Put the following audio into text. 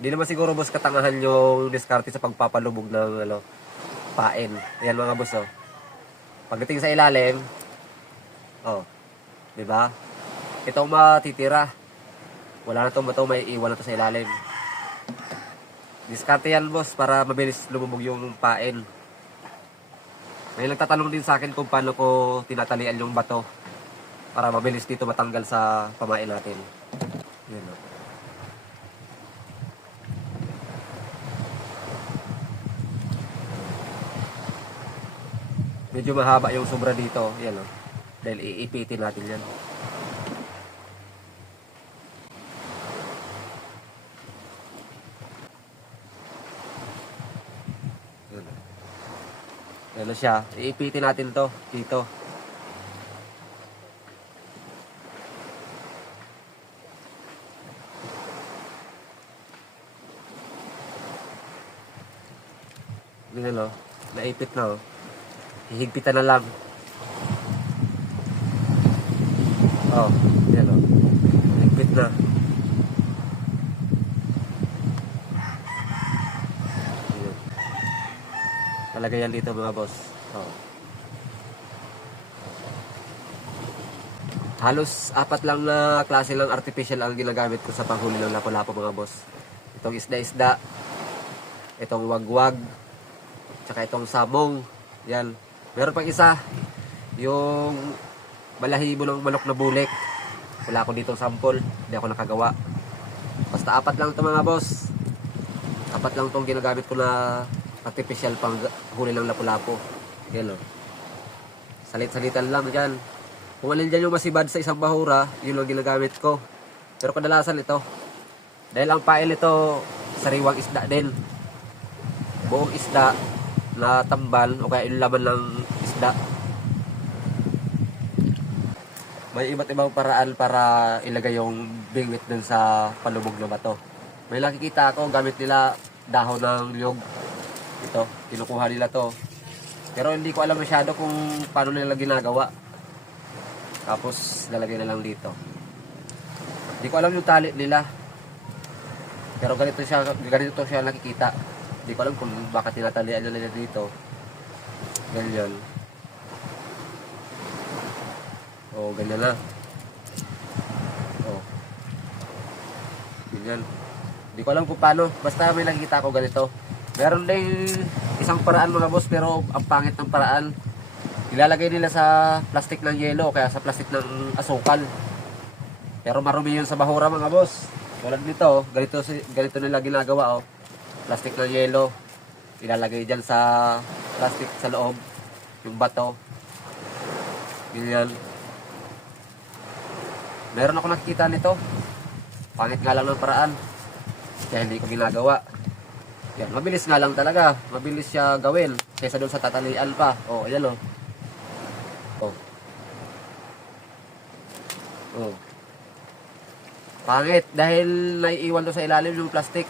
Hindi naman siguro boss katangahan yung diskarte sa pagpapalubog ng pain. Ayan mga boss oh. Pagdating sa ilalim, oh, 'di ba? Ito ang matitira. Wala na 'tong bato, may iwan na 'to sa ilalim. Diskarte yan boss para mabilis lumubog yung pain. May nagtatanong din sa akin kung paano ko tinatalian yung bato para mabilis dito matanggal sa pamain natin. Yun, oh. Medyo mahaba yung sobra dito. Yan o. Dahil iipitin natin yan. Yan o. Yan o siya. Iipitin natin to dito. Yan o. Naipit na o. Hihigpitan na lang. Oh, yan o. Higpit na. Ayan. Talaga yan dito mga boss. Oh. Halos 4 lang na klase lang artificial ang ginagamit ko sa panghuli ng lapu-lapu mga boss. Itong isda-isda, itong wagwag, tsaka itong sabong. Yan. Meron pang isa, yung balahibo ng manok na bulik. Wala ako dito sample, hindi ako nakagawa. Basta 4 lang ito mga boss. 4 lang itong ginagamit ko na artificial pang huli ng lapu-lapu. Yan o. Salit-salitan lang dyan. Kung alin dyan yung masibad sa isang bahura, yun lang ginagamit ko. Pero kadalasan ito. Dahil ang pail ito, sariwang isda din. Buong isda na tambal o kaya yung laman ng isda. May iba't ibang paraan para ilagay yung bingwit dun sa palubog na bato. May nakikita ako gamit nila dahon ng niyog. Ito, kinukuha nila to. Pero hindi ko alam masyado kung paano nila ginagawa. Tapos lalagay na lang dito. Hindi ko alam yung tali nila. Pero ganito siya nakikita. Hindi ko alam kung bakit tinatalian nila dito. Ganyan. O, ganyan na. O. Ganyan. Hindi ko alam kung paano. Basta may nakikita ko ganito. Meron din isang paraan mga boss, pero ang pangit ng paraan. Ilalagay nila sa plastic ng yelo o kaya sa plastic ng asukal. Pero marumi yun sa bahura mga boss. Tulad nito, ganito nila ginagawa oh. Plastic ng yelo, ilalagay dyan sa plastic sa loob, yung bato. Ganyan. Meron ako nakikita nito. Pangit nga lang ng paraan. Kaya hindi ko ginagawa. Yan, mabilis nga lang talaga. Mabilis siya gawin. Kaysa doon sa tatalian pa. O, ayan o. O. O. Pangit. Dahil naiiwan doon sa ilalim yung plastic.